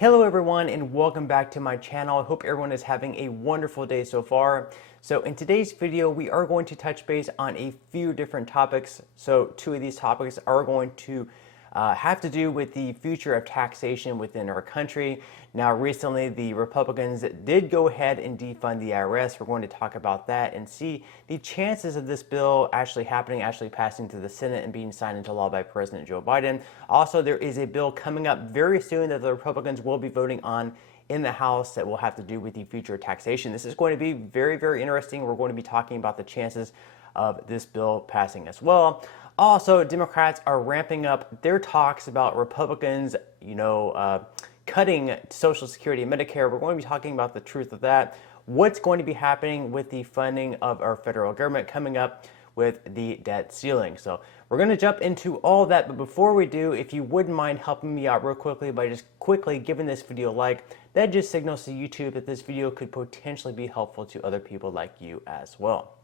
Hello everyone and welcome back to my channel. I hope everyone is having a wonderful day so far. So in today's video, we are going to touch base on a few different topics. So two of these topics are going to have to do with the future of taxation within our country. Now recently the Republicans did go ahead and defund the IRS. We're going to talk about that and see the chances of this bill actually happening, actually passing through the Senate and being signed into law by President Joe Biden. Also, there is a bill coming up very soon that the Republicans will be voting on in the House that will have to do with the future of taxation. This is going to be very, very interesting. We're going to be talking about the chances of this bill passing as well. Also, Democrats are ramping up their talks about Republicans, cutting Social Security and Medicare. We're going to be talking about the truth of that, what's going to be happening with the funding of our federal government coming up with the debt ceiling. So we're going to jump into all that, but before we do, if you wouldn't mind helping me out real quickly by just quickly giving this video a like, that just signals to YouTube that this video could potentially be helpful to other people like you as well.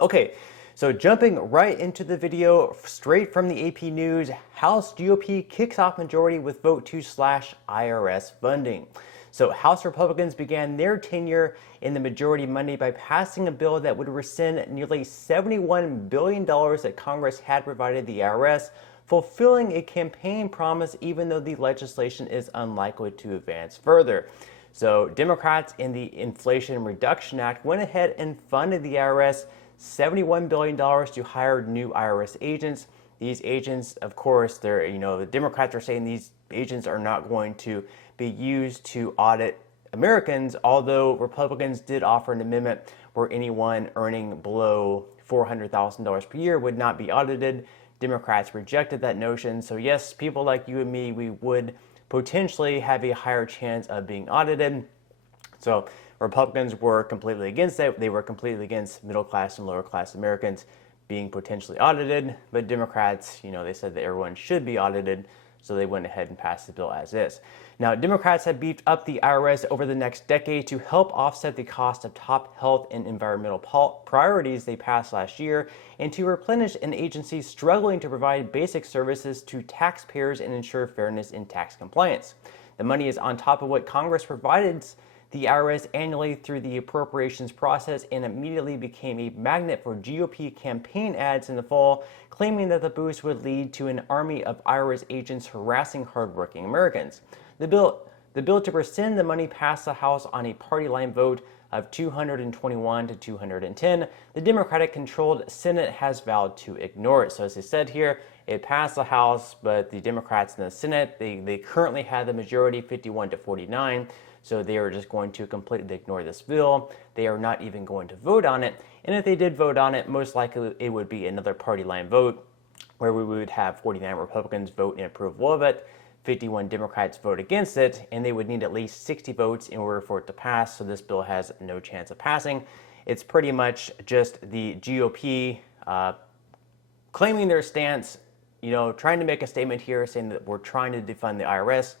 Okay, so jumping right into the video, straight from the AP News, House GOP kicks off majority with vote to slash IRS funding. So House Republicans began their tenure in the majority Monday by passing a bill that would rescind nearly $71 billion that Congress had provided the IRS, fulfilling a campaign promise even though the legislation is unlikely to advance further. So Democrats in the Inflation Reduction Act went ahead and funded the IRS $71 billion to hire new IRS agents. These agents, of course, the Democrats are saying these agents are not going to be used to audit Americans, although Republicans did offer an amendment where anyone earning below $400,000 per year would not be audited. Democrats rejected that notion. So yes, people like you and me, we would potentially have a higher chance of being audited. So Republicans were completely against that. They were completely against middle class and lower class Americans being potentially audited. But Democrats, they said that everyone should be audited. So they went ahead and passed the bill as is. Now, Democrats have beefed up the IRS over the next decade to help offset the cost of top health and environmental priorities they passed last year and to replenish an agency struggling to provide basic services to taxpayers and ensure fairness in tax compliance. The money is on top of what Congress provided the IRS annually through the appropriations process and immediately became a magnet for GOP campaign ads in the fall, claiming that the boost would lead to an army of IRS agents harassing hardworking Americans. The bill to rescind the money passed the House on a party line vote of 221 to 210. The Democratic-controlled Senate has vowed to ignore it. So as I said here, it passed the House, but the Democrats in the Senate, they currently have the majority, 51 to 49. So they are just going to completely ignore this bill. They are not even going to vote on it. And if they did vote on it, most likely it would be another party line vote where we would have 49 Republicans vote in approval of it, 51 Democrats vote against it, and they would need at least 60 votes in order for it to pass. So this bill has no chance of passing. It's pretty much just the GOP claiming their stance, trying to make a statement here saying that we're trying to defund the IRS.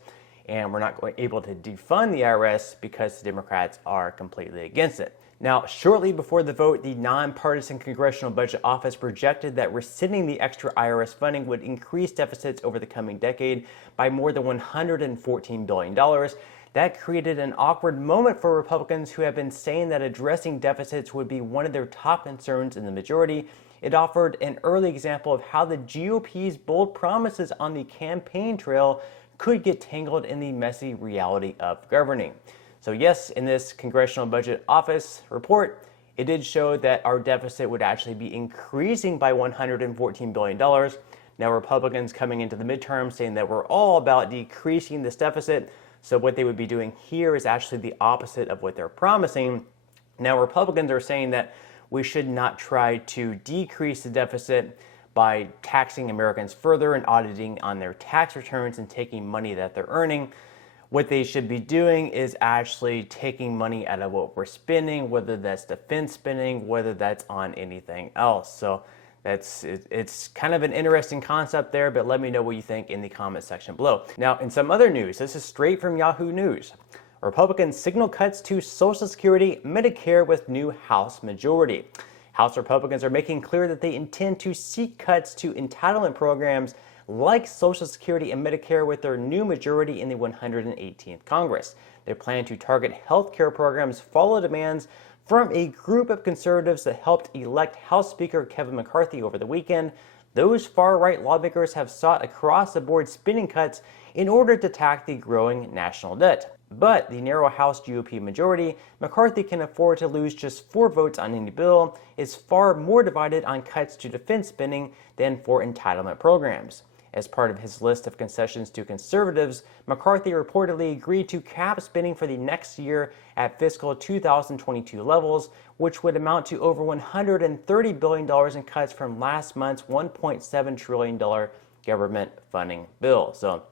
And we're not able to defund the IRS because the Democrats are completely against it. Now, shortly before the vote, the nonpartisan Congressional Budget Office projected that rescinding the extra IRS funding would increase deficits over the coming decade by more than $114 billion. That created an awkward moment for Republicans who have been saying that addressing deficits would be one of their top concerns in the majority. It offered an early example of how the GOP's bold promises on the campaign trail could get tangled in the messy reality of governing. So yes, in this Congressional Budget Office report, it did show that our deficit would actually be increasing by $114 billion. Now Republicans coming into the midterm saying that we're all about decreasing this deficit. So what they would be doing here is actually the opposite of what they're promising. Now Republicans are saying that we should not try to decrease the deficit by taxing Americans further and auditing on their tax returns and taking money that they're earning. What they should be doing is actually taking money out of what we're spending, whether that's defense spending, whether that's on anything else. So it's kind of an interesting concept there, but let me know what you think in the comment section below. Now, in some other news, this is straight from Yahoo News. Republicans signal cuts to Social Security, Medicare with new House majority. House Republicans are making clear that they intend to seek cuts to entitlement programs like Social Security and Medicare with their new majority in the 118th Congress. They plan to target health care programs, follow demands from a group of conservatives that helped elect House Speaker Kevin McCarthy over the weekend. Those far-right lawmakers have sought across-the-board spending cuts in order to tackle the growing national debt. But the narrow House GOP majority, McCarthy can afford to lose just 4 votes on any bill, is far more divided on cuts to defense spending than for entitlement programs. As part of his list of concessions to conservatives, McCarthy reportedly agreed to cap spending for the next year at fiscal 2022 levels, which would amount to over $130 billion in cuts from last month's $1.7 trillion government funding bill. So,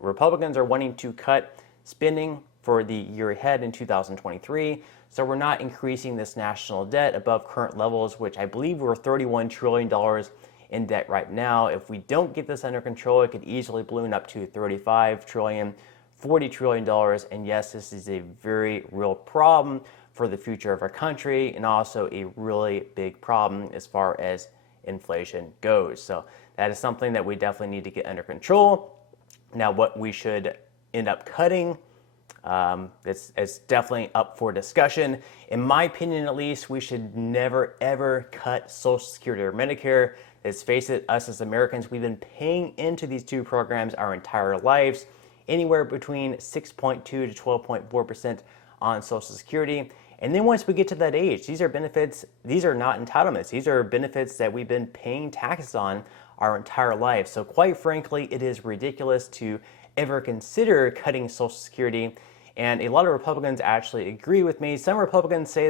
Republicans are wanting to cut spending for the year ahead in 2023. So we're not increasing this national debt above current levels, which I believe we're $31 trillion in debt right now. If we don't get this under control, it could easily balloon up to $35 trillion, $40 trillion. And yes, this is a very real problem for the future of our country, and also a really big problem as far as inflation goes. So that is something that we definitely need to get under control. Now, what we should end up cutting, it's definitely up for discussion. In my opinion, at least, we should never, ever cut Social Security or Medicare. Let's face it, us as Americans, we've been paying into these two programs our entire lives, anywhere between 6.2 to 12.4% on Social Security. And then once we get to that age, these are benefits, these are not entitlements. These are benefits that we've been paying taxes on our entire life. So quite frankly, it is ridiculous to ever consider cutting Social Security. And a lot of Republicans actually agree with me. Some Republicans say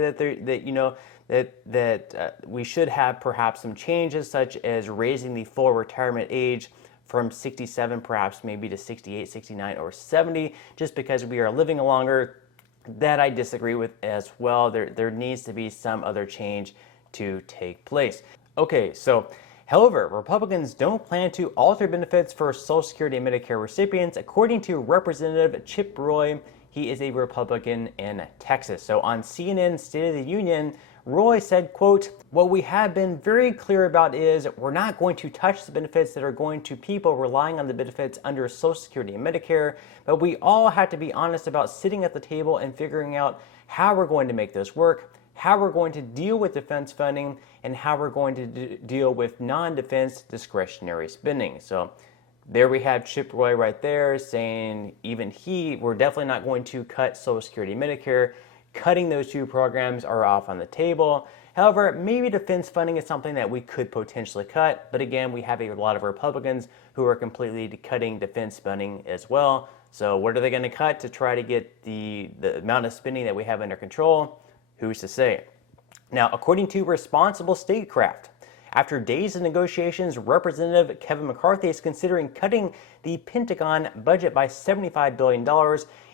that we should have perhaps some changes, such as raising the full retirement age from 67 perhaps maybe to 68, 69, or 70, just because we are living longer. That I disagree with as well. There needs to be some other change to take place. Okay, so however, Republicans don't plan to alter benefits for Social Security and Medicare recipients, according to Representative Chip Roy. He is a Republican in Texas. So on CNN State of the Union, Roy said, quote, "What we have been very clear about is we're not going to touch the benefits that are going to people relying on the benefits under Social Security and Medicare, but we all have to be honest about sitting at the table and figuring out how we're going to make this work, how we're going to deal with defense funding, and how we're going to deal with non-defense discretionary spending." So there we have Chip Roy right there saying we're definitely not going to cut Social Security and Medicare. Cutting those two programs are off on the table. However, maybe defense funding is something that we could potentially cut. But again, we have a lot of Republicans who are completely cutting defense spending as well. So what are they going to cut to try to get the amount of spending that we have under control? Who's to say? Now, according to Responsible Statecraft, after days of negotiations, Representative Kevin McCarthy is considering cutting the Pentagon budget by $75 billion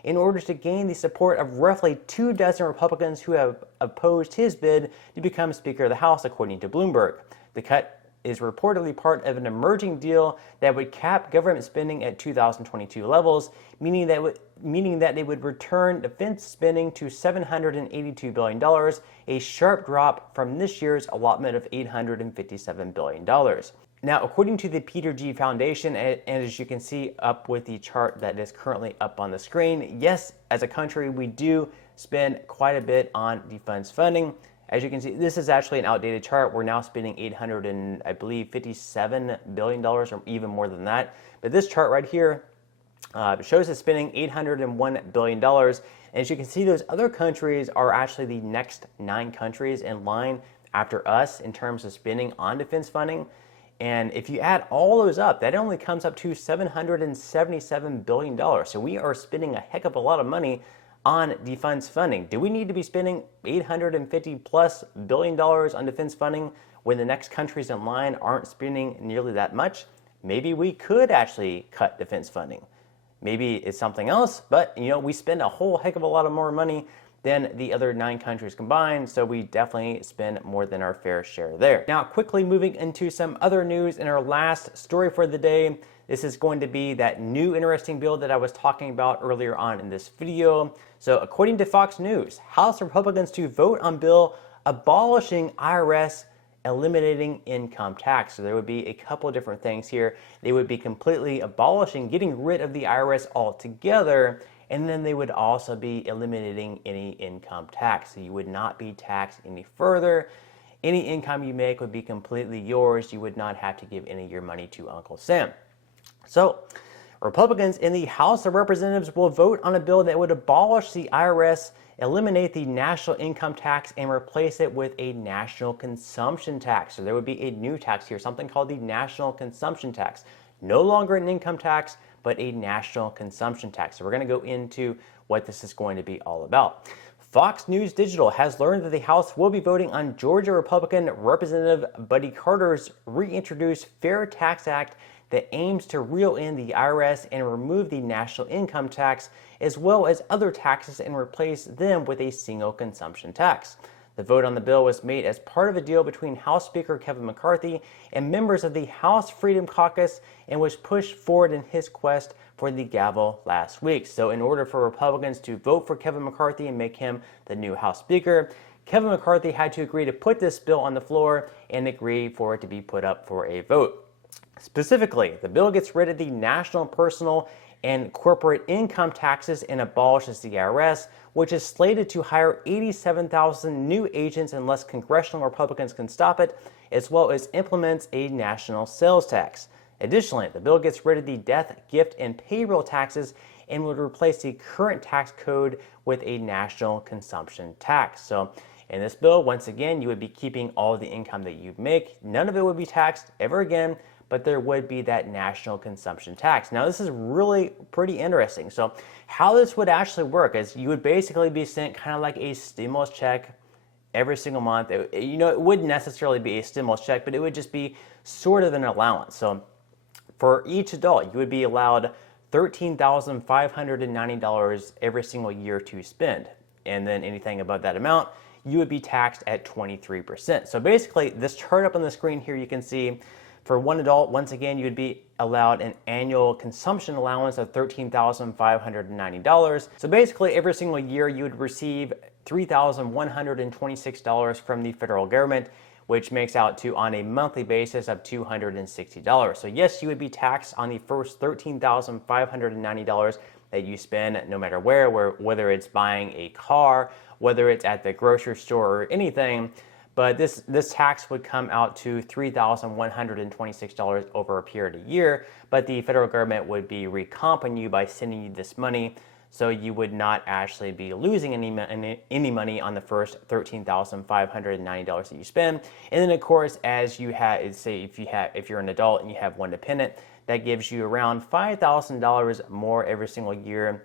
in order to gain the support of roughly 24 Republicans who have opposed his bid to become Speaker of the House, according to Bloomberg. The cut is reportedly part of an emerging deal that would cap government spending at 2022 levels, meaning that it would return defense spending to $782 billion, a sharp drop from this year's allotment of $857 billion. Now, according to the Peter G. Foundation, and as you can see up with the chart that is currently up on the screen, yes, as a country, we do spend quite a bit on defense funding. As you can see, this is actually an outdated chart. We're now spending $57 billion, or even more than that. But this chart right here shows us spending $801 billion. And as you can see, those other countries are actually the next 9 countries in line after us in terms of spending on defense funding. And if you add all those up, that only comes up to $777 billion. So we are spending a heck of a lot of money on defense funding. Do we need to be spending $850+ billion on defense funding when the next countries in line aren't spending nearly that much? Maybe we could actually cut defense funding. Maybe it's something else, but we spend a whole heck of a lot of more money than the other 9 countries combined, so we definitely spend more than our fair share there. Now, quickly moving into some other news in our last story for the day. This is going to be that new interesting bill that I was talking about earlier on in this video. So according to Fox News, House Republicans to vote on bill abolishing IRS eliminating income tax. So there would be a couple of different things here. They would be completely abolishing, getting rid of the IRS altogether, and then they would also be eliminating any income tax. So you would not be taxed any further. Any income you make would be completely yours. You would not have to give any of your money to Uncle Sam. So Republicans in the House of Representatives will vote on a bill that would abolish the IRS, eliminate the national income tax, and replace it with a national consumption tax. So there would be a new tax here, something called the national consumption tax. No longer an income tax, but a national consumption tax. So we're going to go into what this is going to be all about. Fox News Digital has learned that the House will be voting on Georgia Republican Representative Buddy Carter's reintroduced Fair Tax Act that aims to reel in the IRS and remove the national income tax, as well as other taxes, and replace them with a single consumption tax. The vote on the bill was made as part of a deal between House Speaker Kevin McCarthy and members of the House Freedom Caucus, and was pushed forward in his quest for the gavel last week. So in order for Republicans to vote for Kevin McCarthy and make him the new House Speaker, Kevin McCarthy had to agree to put this bill on the floor and agree for it to be put up for a vote. Specifically, the bill gets rid of the national, personal, and corporate income taxes and abolishes the IRS, which is slated to hire 87,000 new agents unless congressional Republicans can stop it, as well as implements a national sales tax. Additionally, the bill gets rid of the death, gift, and payroll taxes and would replace the current tax code with a national consumption tax. So in this bill, once again, you would be keeping all of the income that you make. None of it would be taxed ever again, but there would be that national consumption tax. Now, this is really pretty interesting. So how this would actually work is you would basically be sent kind of like a stimulus check every single month. It wouldn't necessarily be a stimulus check, but it would just be sort of an allowance. So for each adult, you would be allowed $13,590 every single year to spend. And then anything above that amount, you would be taxed at 23%. So basically, this chart up on the screen here, you can see for one adult, once again, you would be allowed an annual consumption allowance of $13,590. So basically, every single year, you would receive $3,126 from the federal government, which makes out to, on a monthly basis, of $260. So yes, you would be taxed on the first $13,590 that you spend, no matter where, whether it's buying a car, whether it's at the grocery store or anything. But this tax would come out to $3,126 over a period of year, but the federal government would be recomping you by sending you this money, so you would not actually be losing any money on the first $13,590 that you spend. And then, of course, as you have, say if you're an adult and you have one dependent, that gives you around $5,000 more every single year.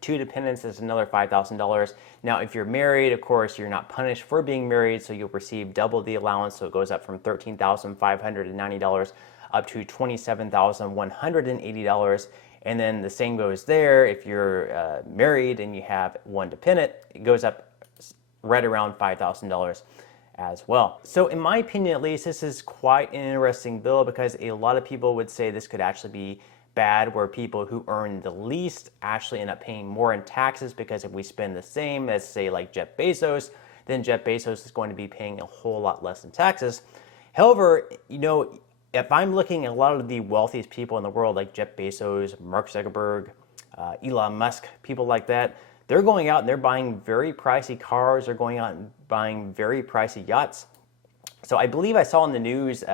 Two dependents is another $5,000. Now, if you're married, of course, you're not punished for being married, so you'll receive double the allowance. So it goes up from $13,590 up to $27,180. And then the same goes there. If you're married and you have one dependent, it goes up right around $5,000 as well. So in my opinion, at least, this is quite an interesting bill, because a lot of people would say this could actually be bad, where people who earn the least actually end up paying more in taxes, because if we spend the same as, say, like Jeff Bezos, then Jeff Bezos is going to be paying a whole lot less in taxes. However, if I'm looking at a lot of the wealthiest people in the world, like Jeff Bezos, Mark Zuckerberg, Elon Musk, people like that, they're going out and they're buying very pricey cars, they're going out and buying very pricey yachts. So I believe I saw in the news,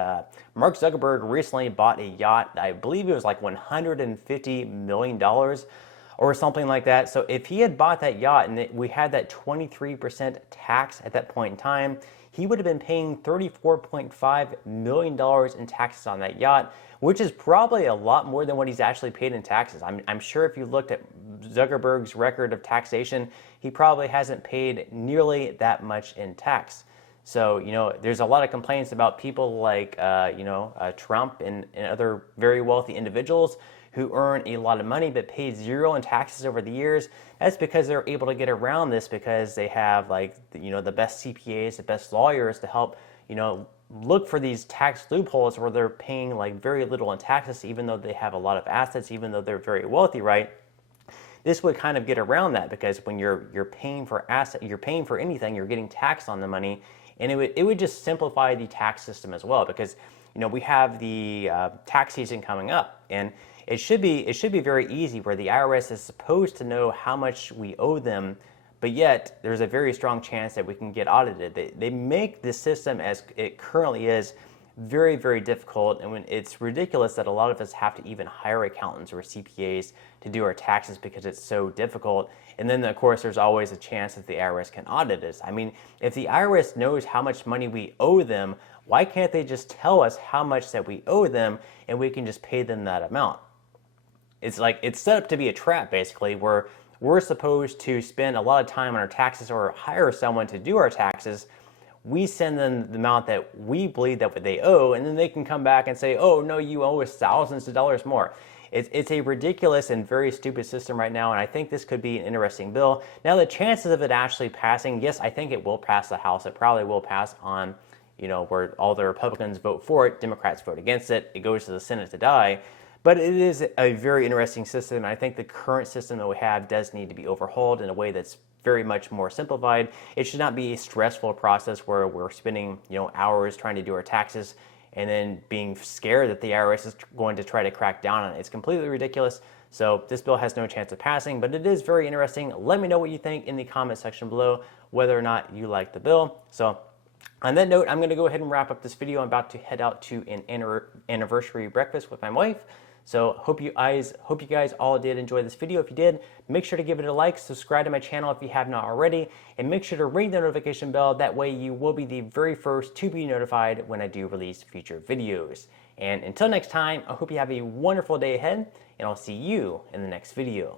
Mark Zuckerberg recently bought a yacht. I believe it was like $150 million or something like that. So if he had bought that yacht and we had that 23% tax at that point in time, he would have been paying $34.5 million in taxes on that yacht, which is probably a lot more than what he's actually paid in taxes. I'm sure if you looked at Zuckerberg's record of taxation, he probably hasn't paid nearly that much in tax. So, there's a lot of complaints about people like, Trump and other very wealthy individuals who earn a lot of money but pay zero in taxes over the years. That's because they're able to get around this, because they have the best CPAs, the best lawyers to help, look for these tax loopholes where they're paying very little in taxes, even though they have a lot of assets, even though they're very wealthy, right? This would kind of get around that, because when you're paying for anything, you're getting taxed on the money. and it would just simplify the tax system as well, because we have the tax season coming up, and it should be very easy, where the IRS is supposed to know how much we owe them, but yet there's a very strong chance that we can get audited. They make the system as it currently is very, very difficult, and when it's ridiculous that a lot of us have to even hire accountants or CPAs to do our taxes because it's so difficult. And then, of course, there's always a chance that the IRS can audit us. I mean, if the IRS knows how much money we owe them, why can't they just tell us how much that we owe them, and we can just pay them that amount? It's like, it's set up to be a trap, basically, where we're supposed to spend a lot of time on our taxes or hire someone to do our taxes. We send them the amount that we believe that they owe, and then they can come back and say, oh, no, you owe us thousands of dollars more. It's a ridiculous and very stupid system right now, and I think this could be an interesting bill. Now, the chances of it actually passing, yes, I think it will pass the House. It probably will pass on, where all the Republicans vote for it, Democrats vote against it, it goes to the Senate to die. But it is a very interesting system, and I think the current system that we have does need to be overhauled in a way that's very much more simplified. It should not be a stressful process where we're spending hours trying to do our taxes and then being scared that the IRS is going to try to crack down on it. It's completely ridiculous. So this bill has no chance of passing, but it is very interesting. Let me know what you think in the comment section below, whether or not you like the bill. So on that note, I'm going to go ahead and wrap up this video. I'm about to head out to an anniversary breakfast with my wife. So hope you guys all did enjoy this video. If you did, make sure to give it a like, subscribe to my channel if you have not already, and make sure to ring the notification bell. That way you will be the very first to be notified when I do release future videos. And until next time, I hope you have a wonderful day ahead, and I'll see you in the next video.